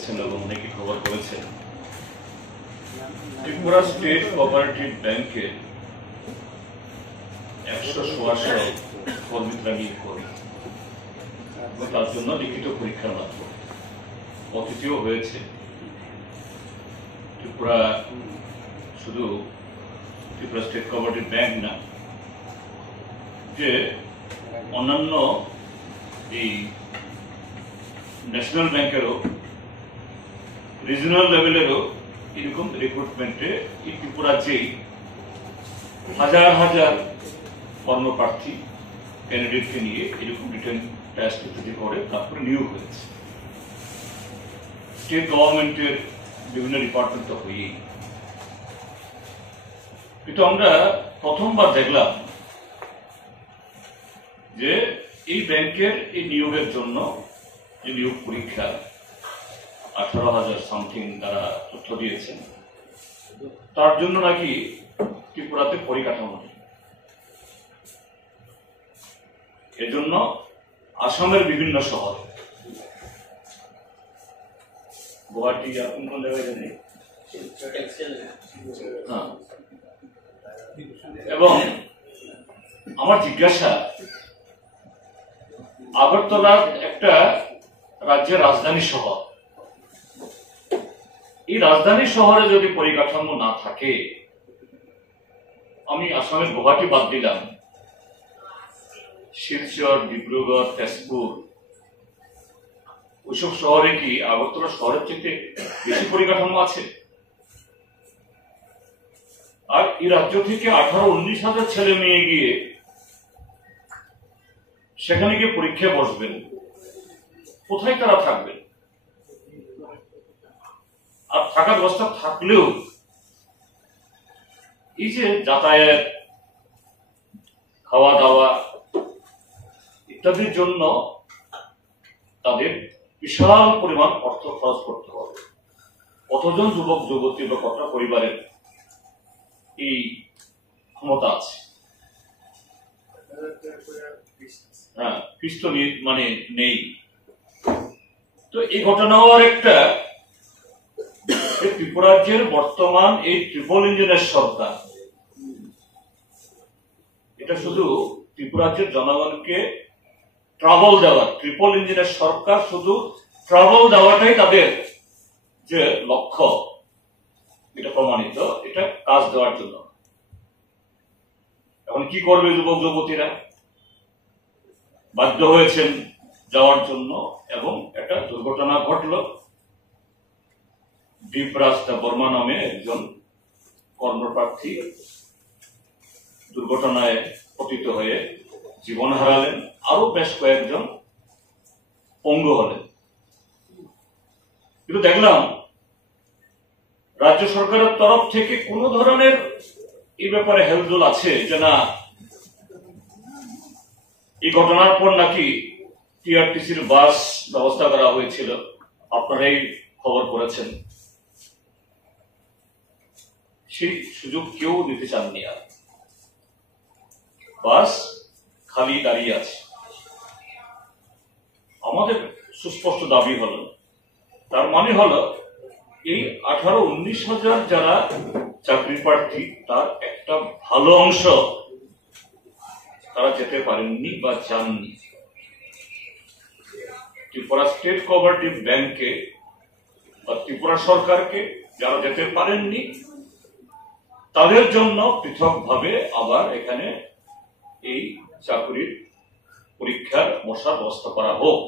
দেখেছেন এবং অনেকে খবর করেছেন, ত্রিপুরা স্টেট কোঅপারেটিভ ব্যাংকে 100 কর্মীরা নিয়োগ করে এবং তার জন্য লিখিত পরীক্ষার মাধ্যমে অতিথিও হয়েছে। ত্রিপুরা শুধু ত্রিপুরা স্টেট কোঅপারেটিভ ব্যাংক না, যে অন্যান্য এই ন্যাশনাল ব্যাংকেরও রিজনাল লেভেলেরও এরকম রিক্রুটমেন্টে এই ত্রিপুরাজ্যেই হাজার হাজার কর্মপ্রার্থী ক্যান্ডিডেটকে নিয়ে এরকম রিটেন টেস্ট ইত্যাদি করে তারপরে নিয়োগ হয়েছে। স্টেট গভর্নমেন্টের বিভিন্ন ডিপার্টমেন্ট তো হয়েই, কিন্তু আমরা প্রথমবার দেখলাম যে এই ব্যাংকের এই নিয়োগের জন্য যে নিয়োগ পরীক্ষা 18,000 সামথিং তারা তথ্য দিয়েছেন, তার জন্য নাকি ত্রিপুরাতে পরিকাঠামো নেই। এজন্য আসামের বিভিন্ন শহর, গুয়াহাটি কোন কোন জায়গায় জানি, এবং আমার জিজ্ঞাসা, আগরতলা একটা রাজ্যের রাজধানী শহর, এই রাজধানী শহরে যদি পরিকাঠামো না থাকে, আমি আসামের গুয়াহাটি বাদ দিলাম, শিলচর, ডিব্রুগড়, তেজপুর, ওইসব শহরে কি আগরতলা শহরের থেকে বেশি পরিকাঠামো আছে? আর এই রাজ্য থেকে 18-19 হাজার ছেলে মেয়ে গিয়ে সেখানে গিয়ে পরীক্ষায় বসবেন, কোথায় তারা থাকবেন? আর থাকার ব্যবস্থা থাকলেও এই যে যাতায়াত, খাওয়া দাওয়া ইত্যাদির জন্য তাদের বিশাল পরিমাণ অর্থ খরচ করতে হবে। কতজন যুবক যুবতী বা কতটা পরিবারের এই ক্ষমতা আছে? হ্যাঁ, ফিস মানে নেই। তো এই ঘটনাও আর একটা, ত্রিপুরাজ্যের বর্তমান এই ট্রিপল ইঞ্জিনের সরকার, এটা শুধু ত্রিপুরাজ্যের জনগণকে ট্রাভেল দেওয়া, ট্রিপল ইঞ্জিনের সরকার শুধু ট্রাভেল দেওয়াটাই তাদের যে লক্ষ্য, এটা প্রমাণিত, এটা কাজ দেওয়ার জন্য। এখন কি করবে যুবক যুবতীরা? বাধ্য হয়েছেন যাওয়ার জন্য, এবং একটা দুর্ঘটনা ঘটল। দীপরাজ বর্মা নামে একজন কর্মপ্রার্থী দুর্ঘটনায় পতিত হয়ে জীবন হারালেন, আরো বেশ কয়েকজন পঙ্গু হলেন। কিন্তু দেখলাম রাজ্য সরকারের তরফ থেকে কোন ধরনের এই ব্যাপারে হেলদোল আছে যে না, এই ঘটনার পর নাকি টিআরটিসির বাস ব্যবস্থা করা হয়েছিল, আপনারাই খবর করেছেন, সেই সুযোগ কেউ দিতে চাননি। আর বাস খালি দাঁড়িয়ে আছে। আমাদের সুস্পষ্ট দাবি হলো, তার মানে হলো এই 18-19 হাজার যারা চাকরি প্রার্থী, তার একটা ভালো অংশ তারা যেতে পারেননি বা যাননি। ত্রিপুরা স্টেট কোঅপারেটিভ ব্যাংকে বা ত্রিপুরা সরকারকে যারা যেতে পারেননি, তাদের জন্য পৃথকভাবে আবার এখানে এই চাকরির পরীক্ষার বসার ব্যবস্থা করা হোক।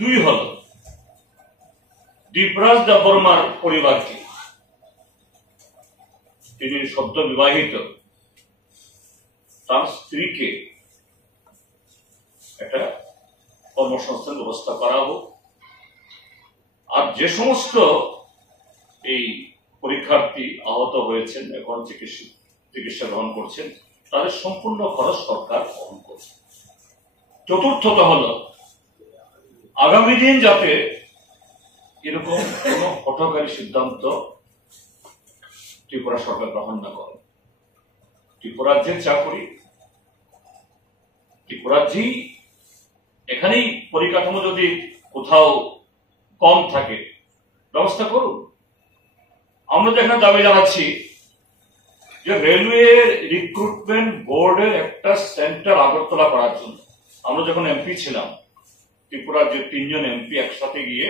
দুই হল, দীপরাজ বর্মার পরিবারকে, তিনি সদ্য বিবাহিত, তার স্ত্রীকে একটা কর্মসংস্থান ব্যবস্থা করা হোক। আর যে সমস্ত এই পরীক্ষার্থী আহত হয়েছেন, এখন চিকিৎসা গ্রহণ করছেন, তাদের সম্পূর্ণ খরচ সরকার বহন করছে। চতুর্থত হল, আগামী দিন যাতে এরকম কোন হঠকারী সিদ্ধান্ত ত্রিপুরা সরকার গ্রহণ না করে। ত্রিপুরাজ্যের চাকরি, ত্রিপুরাজ্যেই, এখানেই পরিকাঠামো যদি কোথাও কম থাকে, ব্যবস্থা করুন। আমরা তো এখানে দাবি জানাচ্ছি যে রেলওয়ে রিক্রুটমেন্ট বোর্ডের একটা সেন্টার আগরতলা করার জন্য। আমরা যখন এমপি ছিলাম, ত্রিপুরার যে 3 জন এমপি একসাথে গিয়ে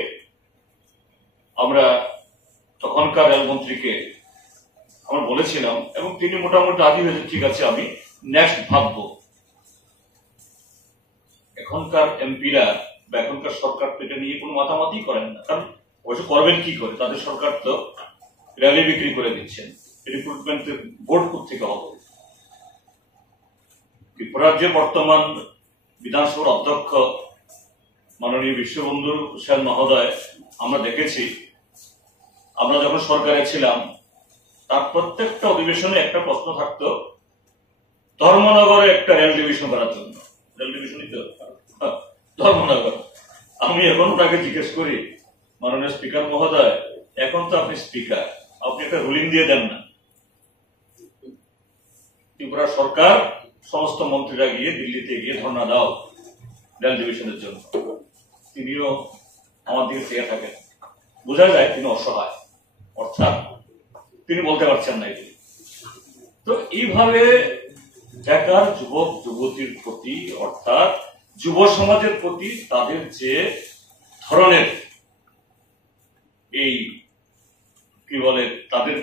আমরা তখনকার রেলমন্ত্রীকে আমরা বলেছিলাম, এবং তিনি মোটামুটি রাজি হয়েছে, ঠিক আছে আমি নেক্সট ভাববো। এখনকার এমপিরা বা এখনকার সরকার এটা নিয়ে কোনো মাতামাতি করেন না, কারণ অবশ্য করবেন কি করে, তাদের সরকার তো র্যালি বিক্রি করে দিচ্ছেন, রিক্রুটমেন্টের বোর্ড থেকে হবে। ত্রিপুরার যে বর্তমান বিধানসভার অধ্যক্ষ মাননীয় বিশ্ববন্ধু সেন মহোদয়, আমরা দেখেছি আমরা যখন সরকারে ছিলাম তার প্রত্যেকটা অধিবেশনে একটা প্রশ্ন থাকতো ধর্মনগরে একটা রেল ডিভিশন করার জন্য। রেল ডিভিশনই তো ধর্মনগর। আমি এখন তাকে জিজ্ঞেস করি, মাননীয় স্পিকার মহোদয়, এখন তো আপনি স্পিকার, আপনি একটা রুলিং দিয়ে দেন না। ত্রিপুরা সরকার সমস্ত মন্ত্রীরা গিয়ে দিল্লিতে গিয়ে ধর্ণা দাও রেল ডিভিশনের জন্য। তিনিও আমার দিকে চেয়ে থাকেন, বোঝা যায় তিনি অসহায়, অর্থাৎ তিনি বলতে পারছেন না এগুলি। তো এইভাবে বেকার যুবক যুবতীর প্রতি, অর্থাৎ যুব সমাজের প্রতি তাদের যে ধরনের এই কি বলে তাদের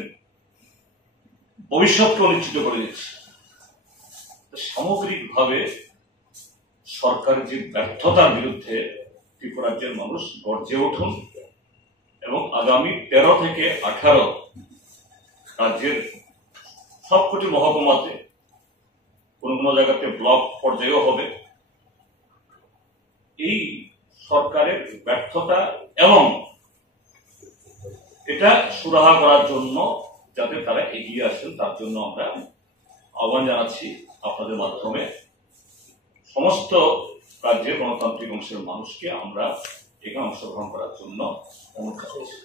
ভবিষ্যৎকে অনিশ্চিত করে দিচ্ছে, সামগ্রিকভাবে সরকারের যে ব্যর্থতার বিরুদ্ধে ত্রিপুরা রাজ্যের মানুষ গর্জে উঠুন এবং আগামী 13 থেকে 18 রাজ্যের সবকটি মহকুমাতে, কোন কোন জায়গাতে ব্লক পর্যায়েও হবে, এই সরকারের ব্যর্থতা এবং এটা সুরাহা করার জন্য যাতে তারা এগিয়ে আসেন, তার জন্য আমরা আহ্বান জানাচ্ছি আপনাদের মাধ্যমে সমস্ত রাজ্যের গণতান্ত্রিক অংশের মানুষকে আমরা এখানে অংশগ্রহণ করার জন্য অনুরোধ করছি।